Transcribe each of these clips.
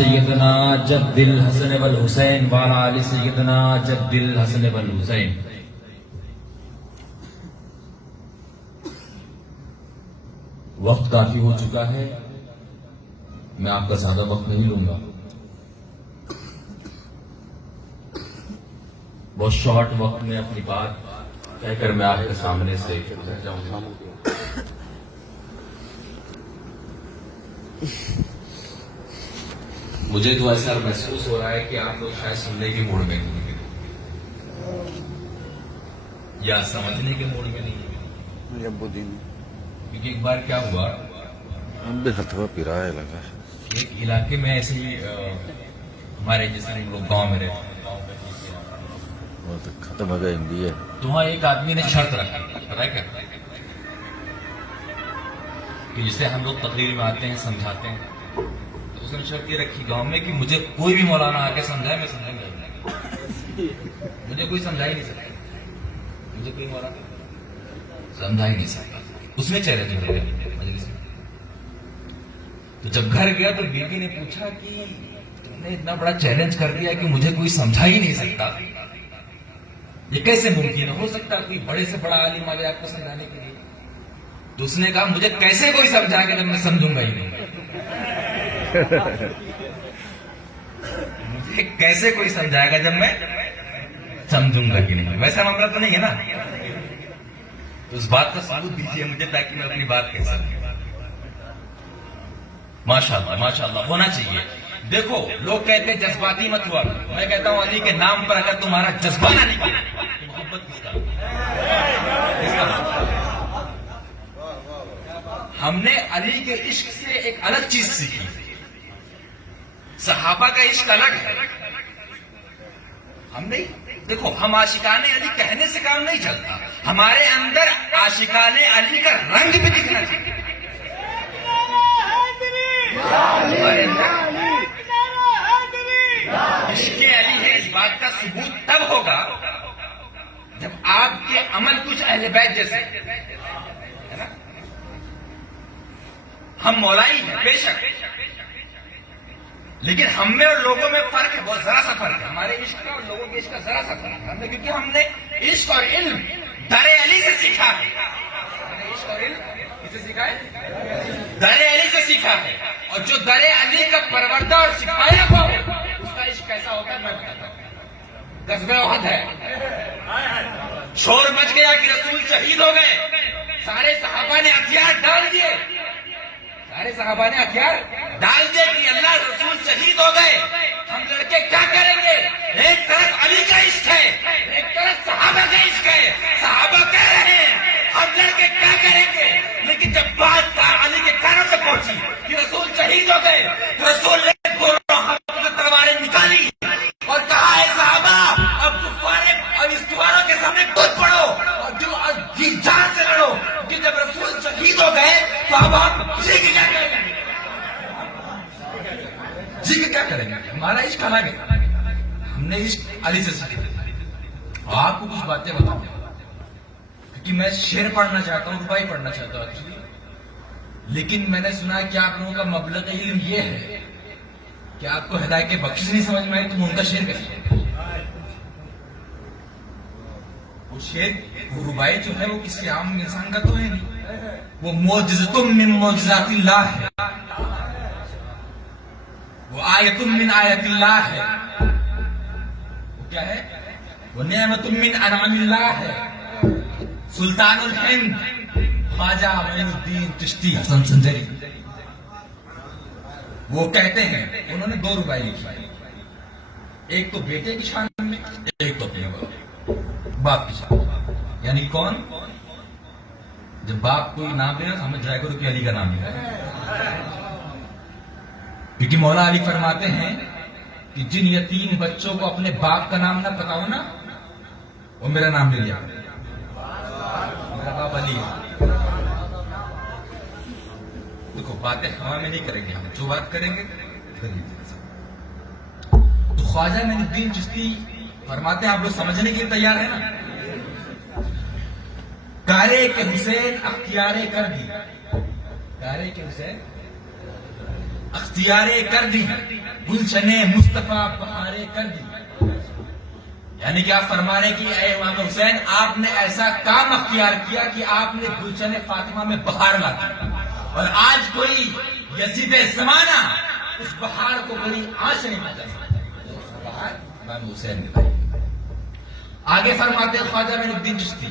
سیدنا جد الحسن والحسین وعلی آل سیدنا جد الحسن والحسین۔ وقت کافی ہو چکا ہے، میں آپ کا زیادہ وقت نہیں لوں گا، بہت شارٹ وقت میں اپنی بات کہہ کر میں آپ کے سامنے سے گزر جاؤں گا۔ مجھے تو ایسا محسوس ہو رہا ہے کہ آپ لوگ شاید سننے کے موڈ میں نہیں یا سمجھنے کے موڈ میں نہیں، کیونکہ ایک بار کیا ہوا، ایک علاقے میں ایسے ہی ہمارے جیسے ہم لوگ گاؤں میں رہتے ختم ہو گئے تو وہاں ایک آدمی نے شرط رکھی، پتا ہے کیا، کہ جسے ہم لوگ تقریر میں آتے ہیں سمجھاتے ہیں، تو اس نے شرط یہ رکھی گاؤں میں کہ مجھے کوئی بھی مولانا آ کے سمجھائے میں سمجھا نہیں، مجھے کوئی سمجھا ہی نہیں سکتا، مجھے کوئی مولانا سمجھا ہی نہیں سکتا۔ اس نے چہرے دیا مجلس میں، تو جب گھر گیا تو بیوی نے پوچھا کہ تم نے اتنا بڑا چیلنج کر دیا کہ مجھے کوئی سمجھا ہی نہیں سکتا، یہ کیسے ممکن ہے؟ ہو سکتا ہے کوئی بڑے سے بڑا عالم آ جائے آپ کو سمجھانے کے لیے؟ تو اس نے کہا مجھے کیسے کوئی سمجھا کہ جب میں سمجھوں گا ہی نہیں، مجھے کیسے کوئی سمجھائے گا جب میں سمجھوں گا ہی نہیں؟ ویسا معاملہ تو نہیں ہے نا، تو اس بات کا ثبوت دیجیے مجھے تاکہ میں اپنی بات کہہ سکوں۔ ماشاءاللہ ماشاءاللہ ہونا چاہیے۔ دیکھو لوگ کہتے ہیں جذباتی مت ہوا، میں کہتا ہوں علی کے نام پر اگر تمہارا جذبہ نہ نکلے تو محبت کس کا؟ ہم نے علی کے عشق سے ایک الگ چیز سیکھی، صحابہ کا عشق الگ ہے، ہم نہیں، دیکھو ہم عاشقان علی کہنے سے کام نہیں چلتا، ہمارے اندر عاشقان علی کا رنگ بھی دکھنا چاہیے، ہمارے اندر عشق علی ہے۔ اس بات کا ثبوت تب ہوگا جب آپ کے عمل کچھ اہل بیت جیسے ہے نا۔ ہم مولائی ہیں بے شک، لیکن ہم میں اور لوگوں میں فرق ہے، بہت ذرا سا فرق ہے، ہمارے عشق کا اور لوگوں کے عشق کا ذرا سا فرق ہے، کیونکہ ہم نے عشق اور علم در علی سے سیکھا ہے، عشق اور علم کسے سیکھا ہے؟ در علی سے سیکھا ہے، اور جو در علی کا پروردہ اور سکھایا ہوا اس کا عشق کیسا ہوتا ہے میں بتاتا ہوں۔ غزوہ احد ہے، شور مچ گیا کہ رسول شہید ہو گئے، سارے صحابہ نے ہتھیار ڈال دیے، سارے صحابہ نے ہتھیار ڈال دیے کہ اللہ رسول شہید ہو گئے، ہم لڑکے کیا کریں گے؟ ایک طرف علی کا عشق ہے، ایک طرف صحابہ کا عشق ہے، صحابہ کہہ رہے ہیں ہم لڑکے کیا کریں گے، لیکن جب بات علی کے کانوں تک پہنچی کہ رسول شہید ہو گئے تو رسول نے تلواریں نکالی اور کہا ہے صحابہ اب کفارے اور اس کفاروں کے سامنے خود پڑھو اور جو جی جان سے لڑو، کہ جب رسول شہید ہو گئے تو اب ہم جی کے کیا کریں گے؟ جی کے کیا کریں گے؟ ہمارا عشق الگ ہے، ہم نے عشق علی سے سیکھا۔ آپ کو کچھ باتیں بتاؤں کیونکہ میں شعر پڑھنا چاہتا ہوں، ربائی پڑھنا چاہتا ہوں ایکچولی، لیکن میں نے سنا کہ آپ لوگوں کا مبلغ علم یہ ہے کہ آپ کو ہدایت کے بخشش نہیں سمجھ میں آئی تم ان کا شعر کہتے ہیں۔ وہ شعر وہ ربائی جو ہے وہ کسی عام انسان کا تو ہے نہیں، وہ معجزۃ من معجزات اللہ ہے، وہ آیت من آیت اللہ ہے، وہ کیا ہے؟ وہ نعمت من انعام اللہ ہے۔ سلطان الہند خواجہ معین الدین چشتی حسن سنجری وہ کہتے ہیں، انہوں نے 2 ربائی لکھی، ایک تو بیٹے کی شان میں، ایک تو اپنے باپ کی شان میں، یعنی کون؟ جب باپ کوئی نام لے نا سمجھ جائے گا کہ علی کا نام ہے، کیونکہ مولا علی فرماتے ہیں کہ جن یتیم بچوں کو اپنے باپ کا نام نہ پتا ہو نا وہ میرا نام لے لیا، میرا باپ علی ہے۔ دیکھو باتیں ہوا میں نہیں کریں گے، ہم جو بات کریں گے تو خواجہ معین الدین چشتی فرماتے ہیں، آپ لوگ سمجھنے کے لیے تیار ہیں نا؟ کارے کے حسین اختیارے کر دی، کارے کے حسین اختیارے کر دی، گلشن مصطفیٰ بہارے کر دی. یعنی کہ آپ فرما رہے کہ اے امام حسین، آپ نے ایسا کام اختیار کیا کہ آپ نے گلشن فاطمہ میں بہار لا دی، اور آج کوئی یزید زمانہ اس بہار کو بڑی آنچ نہیں پہنچا سکتا. بہار امام حسین نے. آگے فرماتے خواجہ معین الدین چشتی،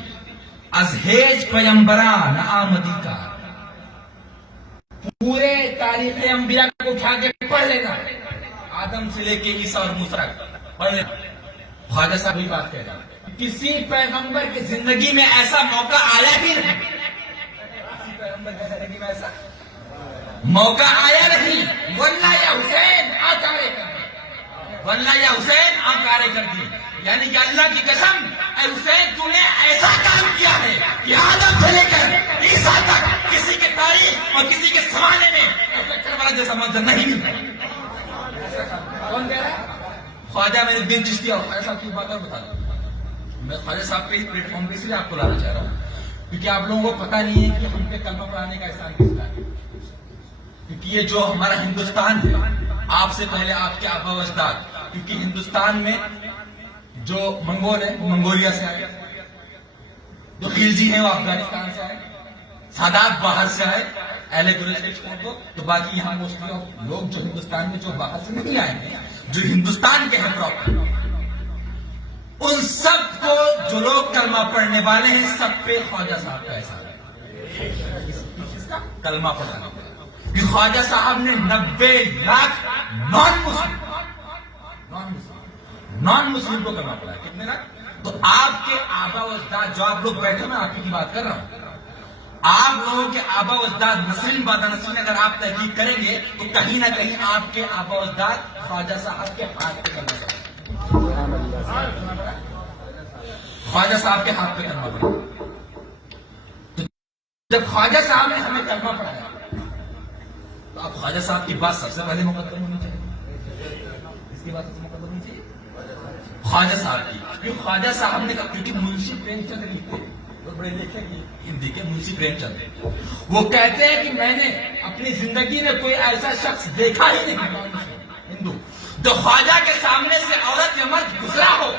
از ہیج پیمبراں نہ آمدی کا. پورے تاریخ انبیاء کو اٹھا کے پڑھ لینا، آدم سے لے کے عیسیٰ اور موسیٰ پڑھ لینا. خواجہ صاحب بھی بات کہہ رہا ہے، کسی پیغمبر کی زندگی میں ایسا موقع آیا بھی نہیں. کسی پیغمبر کی زندگی میں ایسا موقع آیا نہیں. واللہ یا حسین آکارے کر دی، واللہ یا حسین آکارے کر دی. یعنی کہ اللہ کی قسم، اے حسین تو نے ایسا کام کیا ہے کہ آدم سے لے کر عیسیٰ تک کسی کی تاریخ اور کسی کے زمانے میں ایسا کربلا جیسا منظر نہیں ملا. کون کہہ رہا ہے؟ خواجہ معین الدین چشتی. اور خواجہ صاحب کی بات اور بتا دوں، میں خواجہ صاحب پہ اس پلیٹ فارم پہ اس لیے آپ کو لانا چاہ رہا ہوں کیونکہ آپ لوگوں کو پتہ نہیں ہے کہ ہم پہ کلمہ پڑھانے کا احسان کس کا ہے. کیونکہ یہ جو ہمارا ہندوستان ہے، آپ سے پہلے آپ کے آبا و اجداد، کیونکہ ہندوستان میں جو منگول ہے وہ منگولیا سے آئے، جو خلجی ہیں وہ افغانستان سے آئے، سادات باہر سے آئے. اہل قریش کے چھوڑ دو تو باقی یہاں موسٹلی لوگ جو ہندوستان میں جو باہر سے نہیں آئے ہیں، جو ہندوستان کے ہیں پراپر، ان سب کو جو لوگ کلمہ پڑھنے والے ہیں، سب پہ خواجہ صاحب کا احسان ہے. کلمہ پڑھانا کہ خواجہ صاحب نے 90 لاکھ نان مسلم کو کلمہ پڑھایا. کتنے لاکھ؟ تو آپ کے آبا و اجداد، جو آپ لوگ بیٹھے، میں آپ کی بات کر رہا ہوں، آپ لوگوں کے آبا و اجداد نسل بعد نسل میں اگر آپ تحقیق کریں گے تو کہیں نہ کہیں آپ کے آبا و اجداد خواجہ صاحب کے ہاتھ پہ کلمہ پڑھا، خواجہ صاحب کے ہاتھ پہ کلمہ پڑھا. تو جب خواجہ صاحب نے ہمیں کلمہ پڑھایا تو اب خواجہ صاحب کی بات سب سے پہلے مقدم ہونی چاہیے. اس کی بات سب سے مقدم ہونی چاہیے خواجہ صاحب کی. کیونکہ خواجہ صاحب نے کہا، کیونکہ منشی پریم چند لکھتے ہیں، بڑے لکھے ہندی کے منشی پریم چند، وہ کہتے ہیں کہ میں نے اپنی زندگی میں کوئی ایسا شخص دیکھا ہی نہیں ہندو جو خواجہ کے سامنے سے عورت یا مرد گزرا ہو.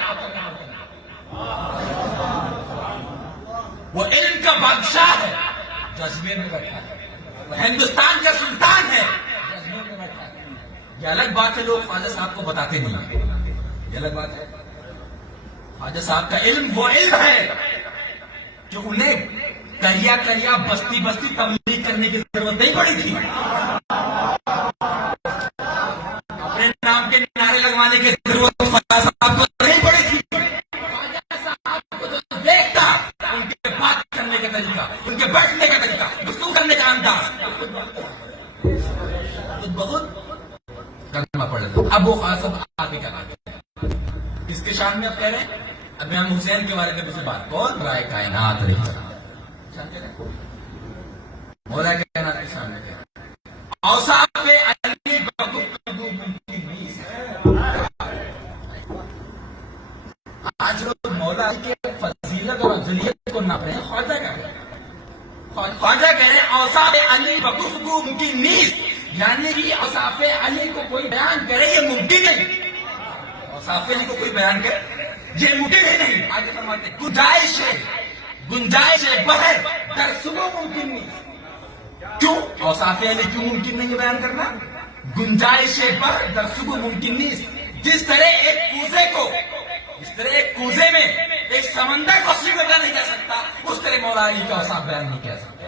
وہ علم کا بادشاہ ہے جو اجمیر میں بیٹھا ہے، وہ ہندوستان کا سلطان ہے جو اجمیر میں بیٹھا ہے. یہ الگ بات ہے، لوگ خواجہ صاحب کو بتاتے نہیں ہیں، یہ الگ بات ہے. خواجہ صاحب کا علم وہ علم ہے جو انہیں کریا کریا بستی بستی تبلیغ کرنے کی ضرورت نہیں پڑی تھی، اپنے نام کے نعرے لگوانے کی ضرورت خواجہ صاحب کو نہیں پڑی تھی. خواجہ صاحب کو جو دیکھتا، ان کے بات کرنے کا طریقہ، ان کے بیٹھنے کا طریقہ، گفتگو کرنے کا انداز، تو بہت کلمہ پڑھ لیتا. اب وہ خواجہ صاحب آگے کیا کہتے ہیں، اس کے شان میں اب کہہ رہے ہیں اب امام حسین کے بارے میں بات، کون رائے کائنات رہی مولا کے کائنات کے سامنے اوصاف علی آج لوگ مولا کے فضیلت اور افضلیت کو ناپ رہے ہیں. خواجہ کہہ رہے ہیں اوصاف علی بگفتگو ممکن نیست، یعنی کہ اوصاف علی کو کوئی بیان کرے یہ ممکن نہیں. اوصاف علی کو کوئی بیان کرے یہ ممکن ہی نہیں. آگے فرماتے ہیں گنجائش بہر در صبح ممکن نہیں. کیوں اوصاف علی کیوں ممکن نہیں بیان کرنا؟ گنجائش بہر در صبح ممکن نہیں. جس طرح ایک کوزے میں ایک سمندر کو سمجھا نہیں کہہ سکتا، اس طرح مولا علی کا اوصاف بیان نہیں کہہ سکتا.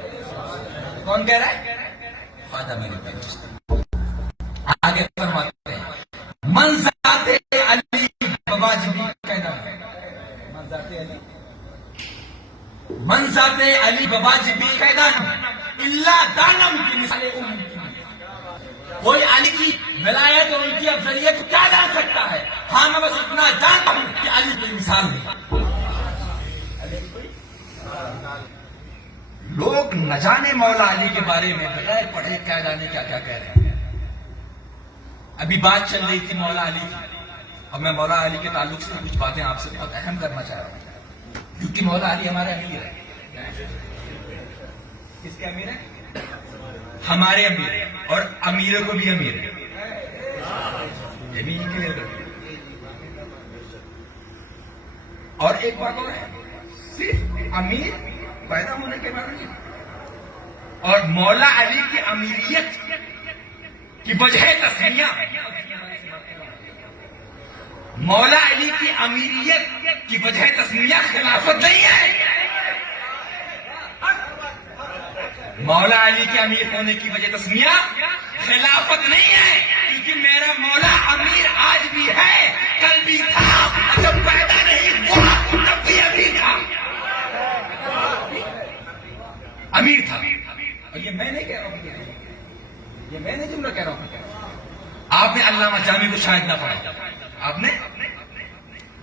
کون کہہ رہا ہے؟ خواجہ معین الدین چشتی. آگے فرماتے ہیں منزلات علی بواجبی منزات علی بواجبی قیدان اللہ دانم کی مثال کوئی علی کی ولایت اور ان کی افضلیت کو کیا جان سکتا ہے؟ ہاں میں بس اتنا جانتا ہوں کہ علی کوئی مثال نہیں. لوگ نہ جانے مولا علی کے بارے میں بغیر پڑھے کیا جانے کیا کیا کہہ رہے ہیں. ابھی بات چل رہی تھی مولا علی کی، اب میں مولا علی کے تعلق سے کچھ باتیں آپ سے بہت اہم کرنا چاہ رہا ہوں، کیونکہ مولا علی ہمارے امیر ہے. کس کے امیر ہے؟ ہمارے امیر اور امیروں کو بھی امیر ہے، یہ بھی کلیئر کر۔ اور ایک بات اور ہے، صرف امیر پیدا ہونے کے بعد نہیں، اور مولا علی کی امیریت کی وجہ تسمیہ، مولا علی کی امیریت کی وجہ تسمیہ خلافت نہیں ہے۔ مولا علی کے امیر ہونے کی وجہ تسمیہ خلافت نہیں ہے، کیونکہ میرا مولا امیر آج بھی ہے، کل بھی تھا، جب پیدا نہیں ہوا تب بھی امیر تھا، امیر تھا۔ اور یہ میں نہیں کہہ رہا ہوں، یہ میں نہیں جملہ کہہ رہا ہوں، آپ نے علامہ جامی کو شاید نہ پڑھا، آپ نے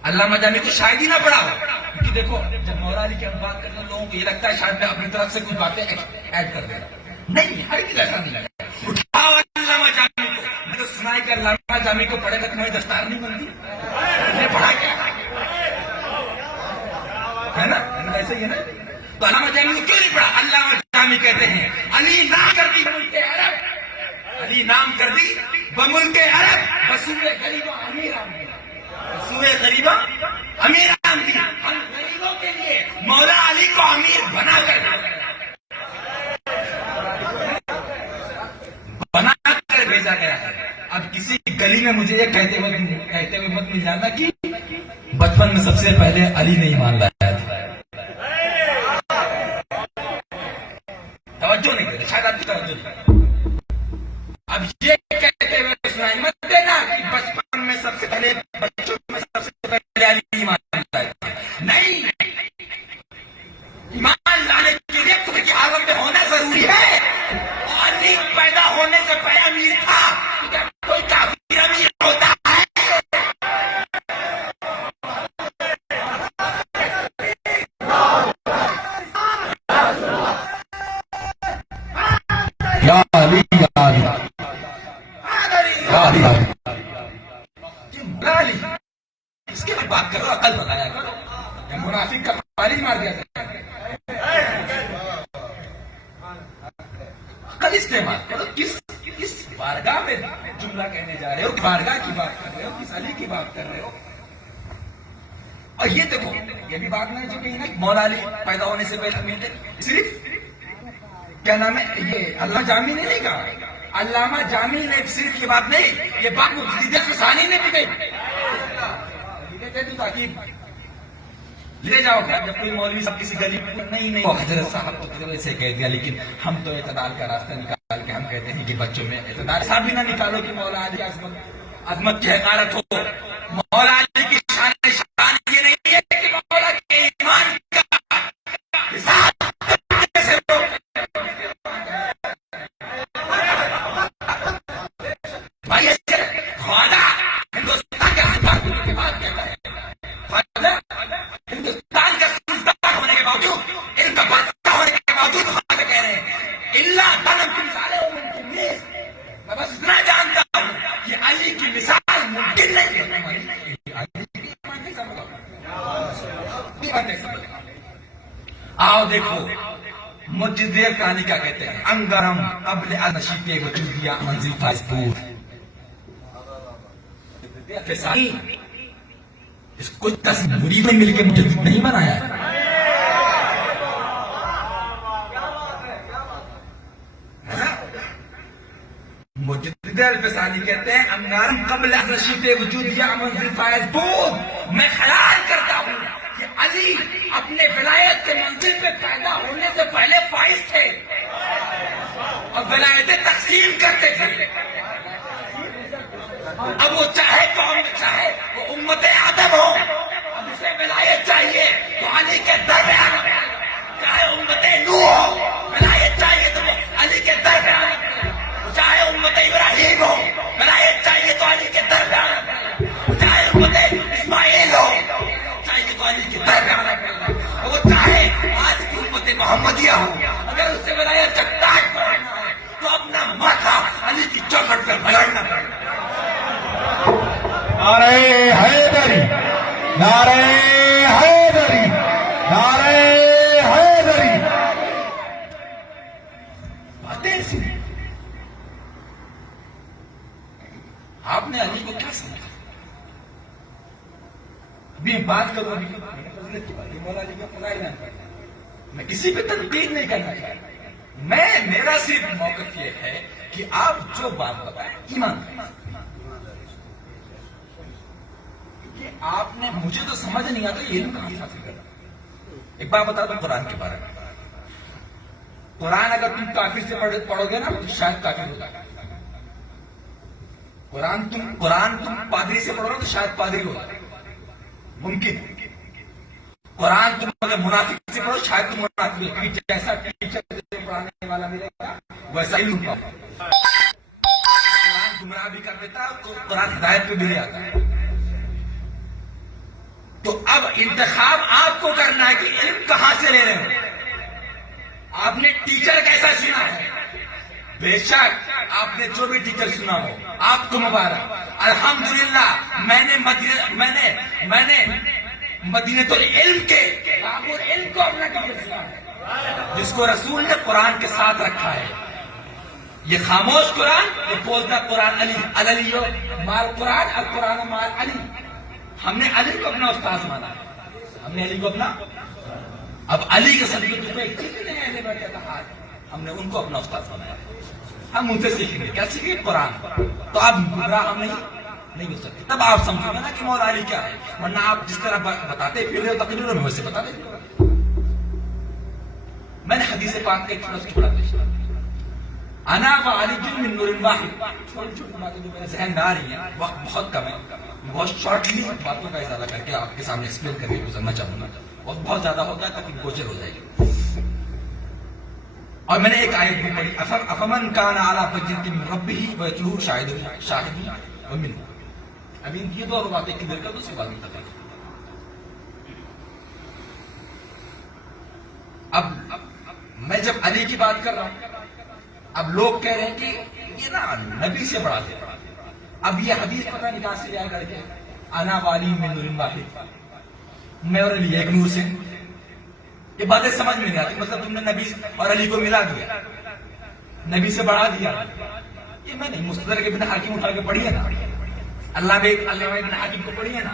علامہ جامی کو شاید ہی نہ پڑھا ہو، کیونکہ دیکھو جب مولا علی کی ہم بات کرتے ہیں لوگوں کو یہ لگتا ہے شاید میں اپنی طرف سے کچھ باتیں ایڈ کر دے رہا ہوں، نہیں، ہرگز ایسا نہیں لگا۔ اٹھاؤ علامہ جامی کو، میں تو سنا ہے کہ علامہ جامی کو پڑھے گا تمہاری دستار نہیں بنتی، نے پڑھا کیا ہے نا، ایسے ہی ہے نا، تو علامہ جامی کو کیوں نہیں پڑھا؟ علامہ جامی کہتے ہیں علی نام کر دی بملک عرب، علی نام کر دی بملک عرب، بسوئے غریبہ امیر آمدی، بسوئے غریبہ امیر آمدی، ہم غریبوں کے لیے مولا علی کو امیر بنا کر بھیجا گیا ہے۔ اب کسی گلی میں مجھے یہ کہتے ہوئے مت مل جانا کہ بچپن میں سب سے پہلے علی نے ایمان لایا تھا، توجہ نہیں کرے، شاید آپ کی توجہ نہیں کرے۔ اب یہ کہتے ہوئے سنائی مت دینا کہ بچپن میں سب سے پہلے، بچوں میں سب سے پہلے علی ایمان لایا تھا، نہیں، ایمان لانے کے لیے تمہیں کی حالت میں ہونا ضروری ہے۔ علی پیدا ہونے سے پہلے امیر تھا، کیا کوئی کافر امیر ہوتا ہے؟ یا علی یا علی یا علی یا علی، اس کی بات کرو، عقل بتایا کرو، یا منافق کا پانی مار دیا جائے، عقل استعمال کرو۔ کس بارگاہ میں جملہ کہنے جا رہے ہو، بارگاہ کی بات کر رہے ہو، کس علی کی بات کر رہے ہو؟ اور یہ دیکھو، یہ بھی بات نہیں جو کہ مولا علی پیدا ہونے سے پہلے امیر تھے، صرف کیا نام ہے، یہ علامہ جامی نے نہیں کہا، علامہ جامی نے صرف یہ بات نہیں، یہ بات مجدد ثانی نے بھی کہی، تاکہ لے جاؤ گا جب کوئی مولوی صاحب کسی گلی میں نہیں حضرت صاحب تو ایسے کہہ دیا، لیکن ہم تو اعتدال کا راستہ نکال کے ہم کہتے ہیں کہ بچوں میں اعتدال صاحب بھی نہ نکالو کہ مولا علی عظمت کی حقارت ہو، مولا علی کی شان یہ نہیں ہے کہ مولا کے ایمان کا حساب کیسے ہو۔ بھائی خواجہ ہندوستان کے آزاد کے بعد کہتا ہے، خواجہ ہندوستان کا سلطان ہونے کے باوجود، ان کا بادشاہ ہونے کے باوجود خواجہ کہہ رہے ہیں اللہ تعلم کی مثالیں ممکن نہیں، میں بس اتنا جانتا ہوں کہ علی کی مثال ممکن نہیں ہے۔ آؤ دیکھو مجدد ثانی کیا کہتے ہیں، انگرم قبل نشیط وجودیہ منزل فائز پور، اس کو تصویری میں مل کے مجدد نہیں بنایا ہے، مجدد الفسانی کہتے ہیں انگارم قبل نشیط وجودیہ منزل فائز پور، میں خیال کرتا ہوں کہ علی اپنے ولایت کے منزل پہ پیدا ہونے سے پہلے فائز تھے اور ولایتیں تقسیم کرتے تھے۔ اب وہ چاہے قوم میں چاہے وہ امت آدم ہو، اب اسے ولایت چاہیے تو علی کے در پہ آنا، چاہے امت نوح ہو ولایت چاہیے تو وہ علی کے در پہ آنا، چاہے امت ابراہیم ہو ولایت چاہیے تو علی کے در پہ آنا، چاہے امت اسماعیل ہو چاہیے تو علی کے در پہ آنا، وہ چاہے آج کی امت محمدیہ ہو، اگر اس سے ولایت کا تاج پہننا ہے تو اپنا ماتھا علی کی چوکھٹ پہ بگڑنا پڑے۔ نعرہ حیدری، نعرہ حیدری، نعرہ حیدری، باتیں ایسی کیا سمجھا؟ ابھی بات کروں ابھی فضیلت کی بات، یہ مولا علی کا فضائل ہے، میں کسی پہ تنقید نہیں کرنا چاہتا، میرا صرف موقف یہ ہے کہ آپ جو بات بتائیں ایمان کریں، کہ آپ نے مجھے تو سمجھ نہیں آتا یہ علم کہاں سے حاصل کرنا۔ ایک بات بتا دوں قرآن کے بارے میں، قرآن اگر تم کافر سے پڑھو گے نا تو شاید کافر ہو جائے، قرآن تم پادری سے پڑھو گے تو شاید پادری ہو جائے، ممکن قرآن تم اگر منافق سے پڑھو شاید تم منافق ہو، کیونکہ جیسا ٹیچر پڑھانے والا ملے گا ویسا ہی لوں گا۔ قرآن گمراہ بھی کر دیتا ہے، قرآن ہدایت پہ بھی لے آتا ہے۔ تو اب انتخاب آپ کو کرنا ہے کہ علم کہاں سے لے رہے ہیں۔ آپ نے ٹیچر کیسا سنا ہے، بے شک آپ نے جو بھی ٹیچر سنا ہو آپ کو مبارک، الحمدللہ میں نے مدینۃ العلم کے بابر علم کو اپنا ٹیچر سنا ہے، جس کو رسول نے قرآن کے ساتھ رکھا ہے۔ یہ خاموش قرآن، یہ بولتا قرآن علی علی مال قرآن، القرآن مال علی۔ ہم نے علی کو اپنا استاد مانا، ہم نے علی کو اپنا، اب علی کے صدیقے پہ کتنے اہل بیت اتحاد، ہم نے ان کو اپنا استاد بنایا، ہم ان سے سیکھیں گے، کیا سیکھیں گے؟ قرآن۔ تو آپ گمراہ ہم نہیں ہو سکتے، تب آپ سمجھو گے نا کہ مولا علی کیا ہے، ورنہ آپ جس طرح بتاتے پھر رہے ہو تقریروں میں ویسے بتا دیں۔ میں نے حدیث پاک کا ایک چھوٹا سا ٹکڑا پیش کیا، انا وعلی من نور واحد، چھوٹی چھوٹی باتیں جو میرے ذہن میں آ رہی ہیں، وقت بہت کم ہے، بہت شارٹلی باتوں کا اضافہ کر کے آپ کے سامنے ایکسپلین کر کے گزرنا چاہوں گا، وقت بہت زیادہ ہوگا تاکہ گوچر ہو جائے گی۔ اور میں نے ایک آیت بھی پڑھی، افمن کان علی بینۃ من ربہ ویتلوہ شاہد ومنہ۔ ابھی یہ دو باتیں کلیئر کر دو، اس کے بعد میں اب میں جب علی کی بات کر رہا ہوں، اب لوگ کہہ رہے ہیں کہ یہ نا نبی سے بڑا تھے، اب یہ حدیث پتہ نہیں کہاں سے لیا کر کے، انا والی من نور واحد، میں اور علی ایک نور سے، یہ باتیں سمجھ میں نہیں آتی، مطلب تم نے نبی اور علی کو ملا دیا، نبی سے بڑھا دیا۔ یہ میں نہیں، مستدرک ابن حاکم اٹھا کے پڑھی ہے نا، اللہ ابن حاکم کو پڑھی ہے نا،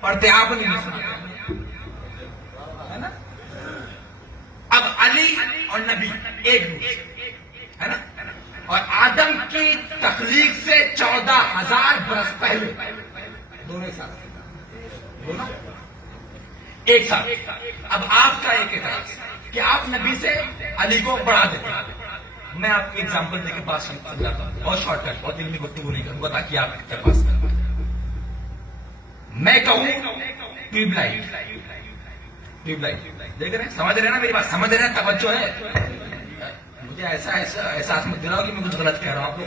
پڑھتے آپ نہیں سنتے ہے نا۔ اب علی اور نبی ایک نور ہے نا، اور آدم کی تخلیق سے 14,000 برس پہلے دونوں ایک ساتھ۔ اب آپ کا ایک اعتراض کہ آپ نبی سے علی کو بڑھا دیتے ہیں، میں آپ کو ایگزامپل دے کے بات سمجھاتا ہوں، بہت شارٹ کٹ، بہت علمی گفتگو نہیں کروں گا تاکہ آپ کے پاس میں کہوں ٹیوب لائٹ دیکھ رہے ہیں، سمجھ رہے ہیں نا میری بات، سمجھ رہے ہیں، توجہ ہے، مجھے ایسا احساس مت دلاؤ کہ میں کچھ غلط کہہ رہا ہوں، آپ لوگ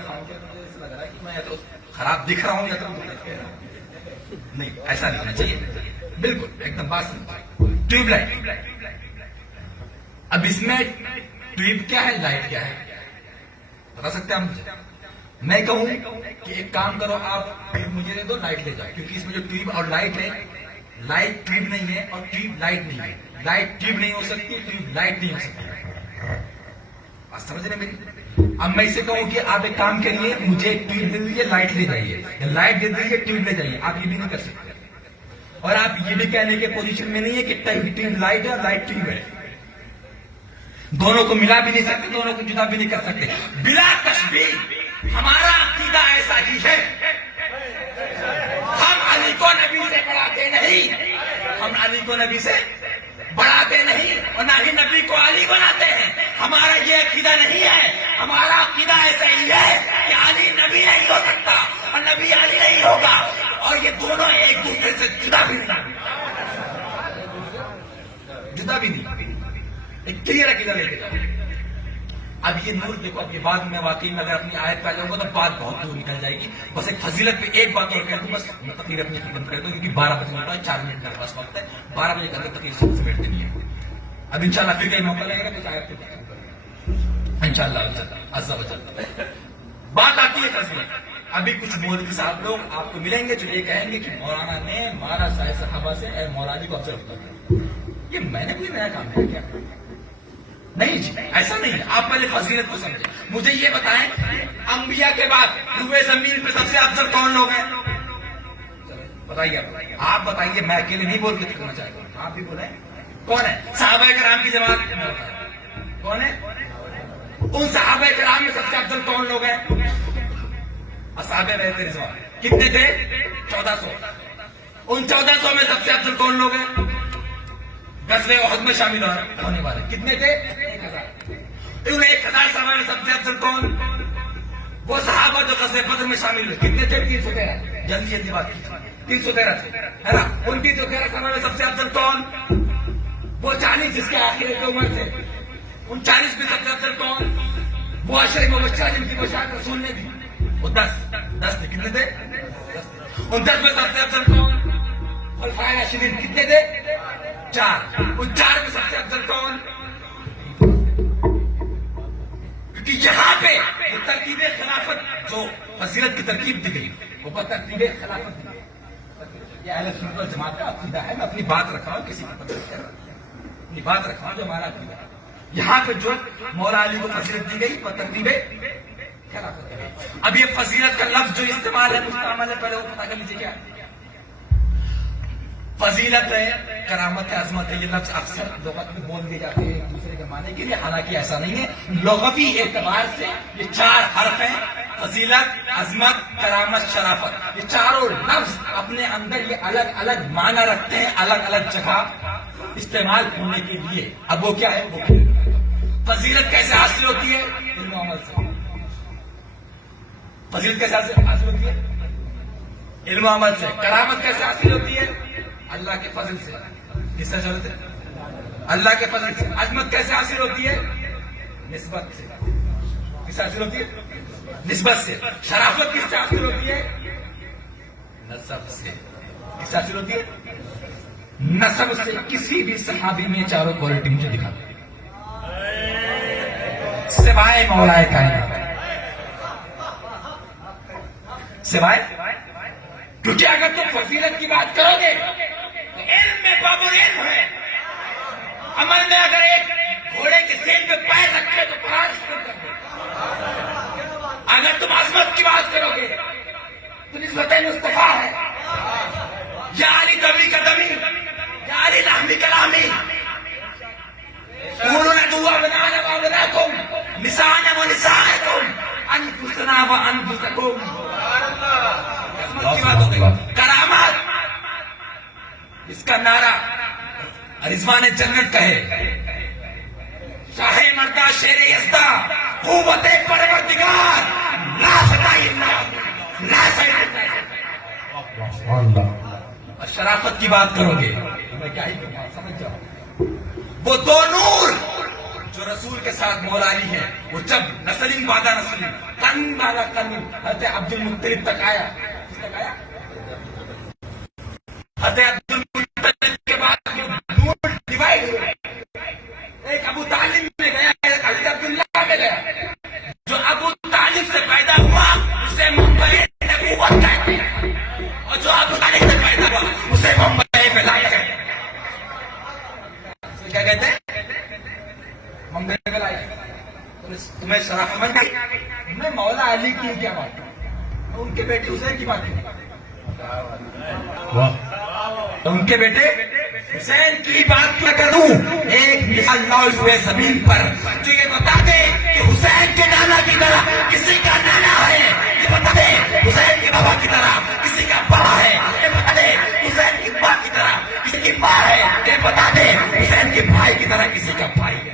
ایسا لگ رہا ہے کہ میں تو خراب دکھ رہا ہوں یا تو غلط کہہ رہا ہوں، نہیں ایسا نہیں ہونا چاہیے، بالکل ایک دم بات سمجھ۔ ٹیوب لائٹ، اب اس میں ٹیوب کیا ہے، لائٹ کیا ہے، بتا سکتے ہیں ہم؟ میں کہوں کہ ایک کام کرو، آپ ٹیوب مجھے دے دو، لائٹ لے جاؤ، کیونکہ اس میں جو ٹیوب اور لائٹ ہے، لائٹ ٹیوب نہیں ہے اور ٹیوب لائٹ نہیں ہے، لائٹ ٹیوب نہیں ہو سکتی، ٹیوب لائٹ نہیں ہو سکتی، بات سمجھ رہے میری؟ اب میں اسے کہوں کہ آپ ایک کام کریے، مجھے ایک ٹیوب دے دیجیے، لائٹ لے جائیے، یا لائٹ دے دیجیے، ٹیوب لے جائیے، آپ یہ بھی نہیں کر سکتے، اور آپ یہ بھی کہنے کے پوزیشن میں نہیں ہے کہ ٹیوب لائٹ ہے اور لائٹ ٹیوب ہے، دونوں کو ملا بھی نہیں سکتے، دونوں کو جدا بھی نہیں کر سکتے، بلا تشبیہ ہمارا عقیدہ ایسا ہی ہے، ہم علی کو نبی سے بڑھاتے نہیں، ہم علی کو نبی سے بڑھاتے نہیں، اور نہ ہی نبی کو علی بناتے ہیں، ہمارا یہ عقیدہ نہیں ہے، ہمارا عقیدہ ایسا ہی ہے کہ علی نبی نہیں ہو سکتا اور نبی علی نہیں ہوگا، اور یہ دونوں ایک دوسرے سے جدا بھی نہیں، ایک کلیئر عقیدہ لے کے جاؤ۔ اب یہ نور دیکھو، اب یہ بات میں واقعی میں اگر اپنی آیت پہ آ جاؤں گا تو بات بہت دور نکل جائے گی، بس ایک فضیلت پہ ایک بات اور کہہ دوں، بس میں تقریر اپنی ختم کر دوں، کیونکہ 12 بجے ہوتا ہے، 4 منٹ میرے پاس وقت ہے، 12 بجے تک تقریر سے بیٹھتے نہیں ہے، اب انشاءاللہ پھر کہیں موقع لگے گا تو آیت پہ انشاءاللہ عز و جل۔ بات آتی ہے فضیلت، ابھی کچھ مولوی صاحب لوگ آپ کو ملیں گے جو یہ کہیں گے کہ مولانا نے مارا سائے صحابہ سے، اے مولا جی کو آبزرو کرو، یہ میں نے کوئی نیا کام ہے کیا؟ نہیں جی، ایسا نہیں ہے، آپ پہلے فضیلت کو سمجھیں، مجھے یہ بتائیں انبیاء کے بعد روئے زمین پہ سب سے افضل کون لوگ ہیں؟ بتائیے آپ بتائیے، میں اکیلے نہیں بول کے کرنا چاہتا ہوں، آپ بھی بولیں کون ہے صحابہ کرام کی جماعت؟ کون ہے؟ ان صحابہ کرام میں سب سے افضل کون لوگ ہیں؟ اصحاب بیعت رضوان کتنے تھے؟ 1400۔ ان 1400 میں سب سے افضل کون لوگ ہیں؟ غزوہ احد میں شامل ہونے والے کتنے تھے؟ 1000۔ ان 1000 صحابہ میں سب سے افضل کون؟ وہ صحابہ جو غزوہ بدر میں شامل ہوئے کتنے تھے؟ 313۔ جلدی جلدی بات کیجیے، 313 تھے، ہے نا؟ ان 313 صحابہ میں سب سے افضل کون؟ وہ 40 جس کے آخر کی عمر تھے، ان 40 میں سب سے افضل کون؟ وہ عشرہ مبشرہ جن کی بشارت رسول نے دی، وہ 10 تھے، کتنے تھے؟ 10۔ ان 10 میں سب سے افضل کون؟ خلفائے راشدین کتنے تھے؟ 4۔ ان 4 میں سب سے افضل کون؟ کیونکہ یہاں پہ وہ ترکیب خلافت جو فضیلت کی ترکیب دی گئی وہ ترکیب خلافت دی گئی۔ یہ اہل سنت والجماعت کا عقیدہ ہے، میں اپنی بات رکھا ہوں، کسی کو پتہ کر رہا ہوں، اپنی بات رکھا ہوں جو ہمارا عقیدہ ہے۔ یہاں پہ جو مولا علی کو فضیلت دی گئی وہ ترتیب خلافت دی گئی۔ اب یہ فضیلت کا لفظ جو استعمال ہے مستعمل ہے، پہلے وہ پتہ کر لیجیے کیا ہے۔ فضیلت ہے، کرامت ہے، عظمت ہے، یہ لفظ اکثر لغت میں بول دیے جاتے ہیں ایک دوسرے کے معنی کے لیے، حالانکہ ایسا نہیں ہے۔ لغوی اعتبار سے یہ 4 حرف ہیں، فضیلت، عظمت، کرامت، شرافت، یہ چاروں لفظ اپنے اندر یہ الگ الگ معنی رکھتے ہیں، الگ الگ جگہ استعمال ہونے کے لیے۔ اب وہ کیا ہے؟ وہ فضیلت کیسے حاصل ہوتی ہے؟ علم و عمل سے۔ فضیلت کیسے حاصل ہوتی ہے؟ علم و عمل سے۔ کرامت کیسے حاصل ہوتی ہے؟ اللہ کے فضل سے۔ کس سے ضرورت ہے؟ اللہ کے فضل سے۔ عظمت کیسے حاصل ہوتی ہے؟ نسبت سے۔ کس سے حاصل ہوتی ہے؟ نسبت سے۔ شرافت کس سے حاصل ہوتی ہے؟ نسب سے۔ کس سے حاصل ہوتی ہے؟ نسب سے۔ کسی بھی صحابی میں چاروں کوالٹی مجھے دکھا دیں سوائے مولا کائنات، سوائے، کیونکہ اگر تم فضیلت کی بات کرو گے تو علم میں باب العلم ہے، عمل میں اگر ایک گھوڑے کے سین پہ پیر رکھے تو پہاڑ شروع کر دے۔ اگر تم عظمت کی بات کرو گے تو نسبت مصطفیٰ ہے، یا علی دبی کا دمی، یا علی لحمی کلامی، قولوا ندعو ابناءنا وابناءکم نساءنا ونساءکم انفسنا وانفسکم۔ عظمت کی بات ہو گئی۔ کرامات، اس کا نعرہ رضوان جنت کہے، شاہ مردہ شیر یزدہ قوت پروردگار لا ستائی لا ستائی۔ اور شرافت کی بات کرو گے میں کیا ہی کہوں، سمجھ جاؤ۔ وہ 2 نور جو رسول کے ساتھ مولا علی ہے، وہ جب نسلین بعد نسلین، قرن بعد قرن حضرت عبد المطلب تک آیا، کس تک آیا؟ حضرت عبد المطلب کے بعد نور ڈیوائڈ ہوئے، ایک ابو طالب میں گیا، ایک حضرت عبداللہ میں گیا۔ جو ابو طالب سے پیدا ہوا اسے منبع نبوت کہتے ہیں، اور جو ابو طالب سے پیدا ہوا اسے منبع ولایت کہتے ہیں۔ کیا کہتے ہیں؟ منبع ولایت۔ تمہیں شرافت مند ہے؟ میں مولا علی کی کیا بات کروں، ان کے بیٹے حسین کی بات کروں، ان کے بیٹے حسین کی بات نہ کروں۔ ایک مثال لاؤ ہوئے زمین پر جو یہ بتا دے کہ حسین کے نانا کی طرح کسی کا نانا ہے، یہ بتا دے حسین کے بابا کی طرح کسی کا بابا ہے، یہ بتا دے حسین کی ماں کی طرح کسی کی ماں ہے، یہ بتا دے حسین کے بھائی کی طرح کسی کا بھائی ہے۔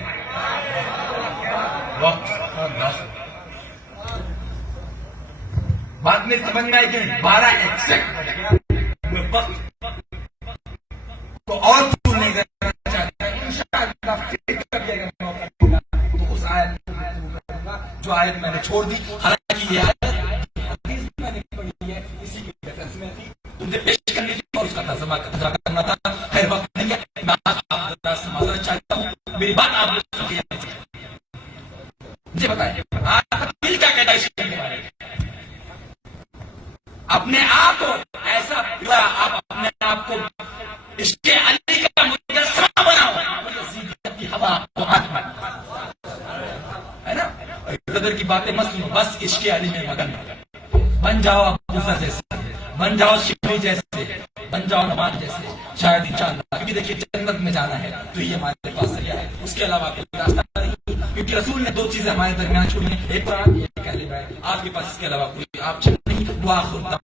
بات میں سمجھ میں آئی کہ 12 ایکسیکٹ میں وقت کو اور دور نہیں کرنا چاہتا، انشاءاللہ پھر کبھی اگر موقع ملا تو اس آیت کو جو آیت میں نے چھوڑ دی، حالانکہ یہ آیت حدیث میں نے پڑھی ہے، اسی کی ریفرنس میں تھی، تم نے پیش کرنی تھی اور اس کا ترجمہ کرنا تھا، خیر وقت نہیں ہے، میں آپ سے معذرت چاہتا ہوں، میری بات آپ لوگ مجھے بتائیے آپ دل کیا کہتا ہے اس کے بارے میں؟ اپنے آپ کو ایسا آپ اپنے آپ کو عشق علی کا مجسمہ بناؤ، کی ہوا تو ہاتھ میں ہے نا، ادھر کی باتیں مت سنو، بس عشق علی میں مگن بن جاؤ، ابو ذر جیسے بن بن جاؤ شیوی جیسے، بن جاؤ نماز جیسے، شاید انشاءاللہ، کیونکہ دیکھیے جنت میں جانا ہے تو یہ ہمارے پاس ذریعہ ہے، اس کے علاوہ کوئی راستہ نہیں، کیونکہ رسول نے دو چیزیں ہمارے درمیان چھوڑی ہیں، ایک قرآن ایک کلمہ ہے، آپ کے پاس اس کے علاوہ کوئی آپشن نہیں، وہ آخر